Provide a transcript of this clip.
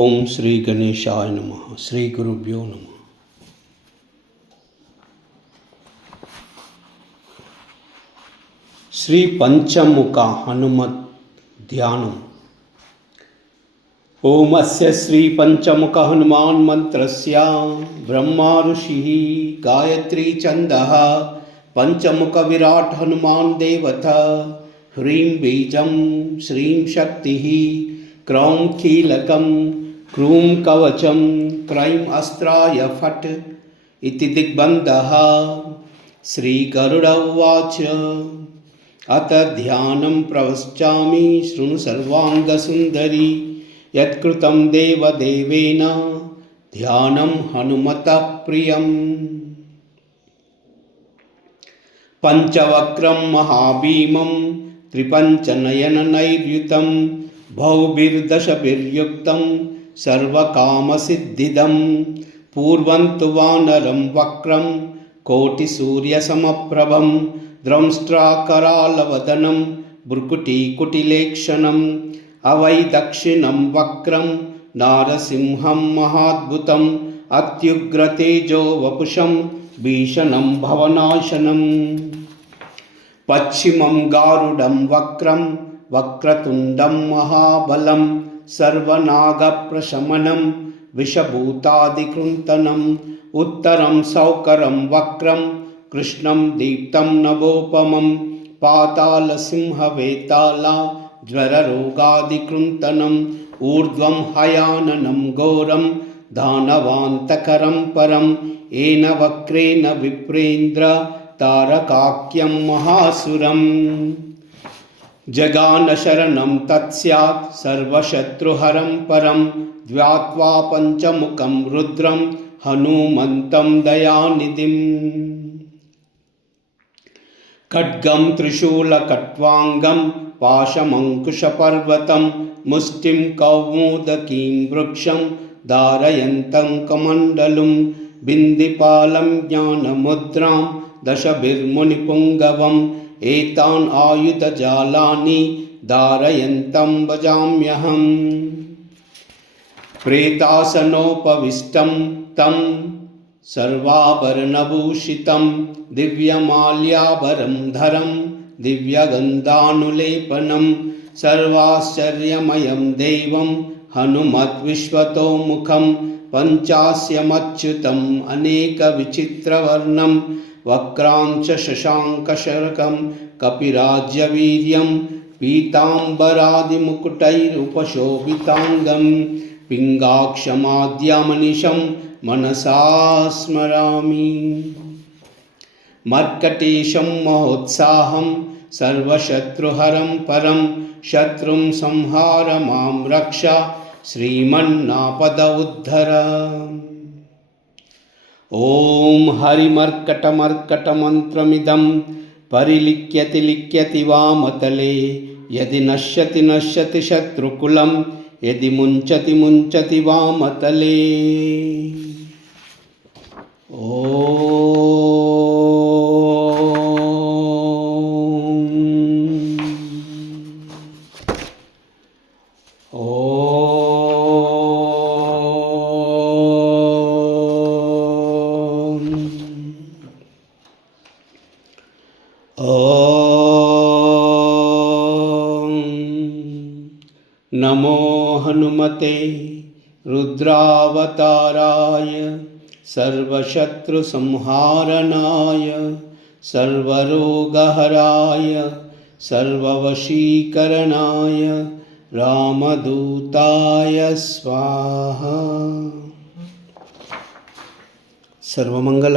ओम श्री गणेशाय नमः। श्री गुरुभ्यो नमः। श्री पंचमुख हनुमत ध्यानम्। ओम अस्य श्री पंचमुख हनुमान मंत्रस्य ब्रह्मा ऋषिः गायत्री छन्दः पंचमुख विराट हनुमान देवता। ह्रीं बीजं श्रीं शक्तिः क्रौं कीलकं क्रूं कवचं क्रैं अस्त्राय फट् इति दिग्बन्धः। श्रीगरुड उवाच अथ ध्यानं प्रवक्ष्यामि शृणु सर्वाङ्गसुन्दरी। यत्कृतं देवदेवेन ध्यानं हनुमतः प्रियम्। पञ्चवक्त्रं महाभीमं त्रिपञ्चनयननैर्युतं भौभिर्दशभिर्युक्तं सर्वकामसिद्धिदं। पूर्वं तु वानरं वक्रं कोटिसूर्यसमप्रभं द्रंष्ट्राकरालवदनं भ्रुकुटिकुटिलेक्षणम्। अवै दक्षिणं वक्रं नारसिंहं महाद्भुतम् अत्युग्रतेजो वपुषं भीषणं भवनाशनम्। पश्चिमं गारुडं वक्रं वक्रतुण्डं महाबलं सर्वनागप्रशमनं विषभूतादिकृन्तनम्। उत्तरं सौकरं वक्रं कृष्णं दीप्तं नभोपमं पातालसिंहवेताला ज्वररोगादिकृन्तनम्। ऊर्ध्वं हयाननं घोरं दानवान्तकरं परं येन वक्रेण विप्रेन्द्र तारकाख्यं महासुरम्। जगानशरणं तत्स्यात् सर्वशत्रुहरं परं ध्यात्वा पञ्चमुखं रुद्रं हनुमन्तं दयानिधिम्। खड्गं त्रिशूलखट्वाङ्गं पाशमङ्कुशपर्वतं मुष्टिं कौमुदकीं वृक्षं धारयन्तं कमण्डलुं। बिन्दिपालं ज्ञानमुद्रां दशभिर्मुनिपुङ्गवम् एतान् आयुधजालानि धारयन्तं भजाम्यहम्। प्रेतासनोपविष्टं तं सर्वाभरणभूषितं दिव्यमाल्याभरं धरं दिव्यगन्धानुलेपनं सर्वाश्चर्यमयं देवं हनुमद्विश्वतोमुखं। पञ्चास्यमच्युतम् अनेकविचित्रवर्णं वक्रांश शशाङ्कशरकं कपिराज्यवीर्यं पीताम्बरादिमुकुटैरुपशोभिताङ्गं पिङ्गाक्षमाद्यमनिशं मनसा स्मरामि। मर्कटेशं महोत्साहं सर्वशत्रुहरं परं शत्रुं संहार मां रक्ष श्रीमन्नापद उद्धर। ॐ हरिमर्कटमर्कटमन्त्रमिदं परिलिख्यति लिख्यति वामतले। यदि नश्यति नश्यति शत्रुकुलं यदि मुञ्चति मुञ्चति वामतले। नमो हनुमते रुद्रावताराय सर्वशत्रुसंहारणाय सर्वरोगहराय सर्ववशीकरणाय रामदूताय स्वाहा। सर्वमंगल।